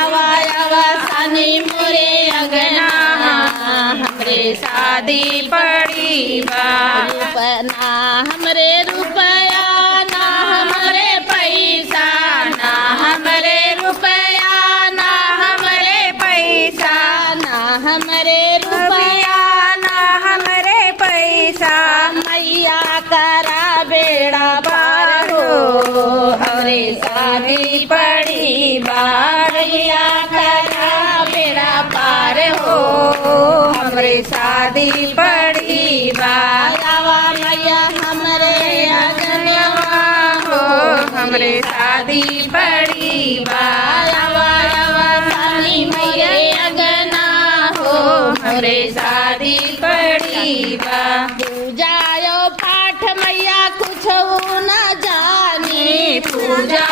आवा आवा सानी मोरे अंगना हमरे शादी पड़ी बा। रूपना हमरे रुपया ना हमरे पैसा ना हमरे रुपया ना हमरे पैसा ना हमरे रुपया ना हमरे पैसा मैया करा बेड़ा पार हो हमरे शादी पड़ी बा। मैया करा बेड़ा पार हो हमरे शादी पड़ी बा। आवा मैया हमरे अंगनवा हो हमरे शादी पड़ी बा। आवा आवा सानी मोरे अंगना हो हमरे शादी पड़ी बा। पूजायो पाठ मैया कुछ न जानी पूजा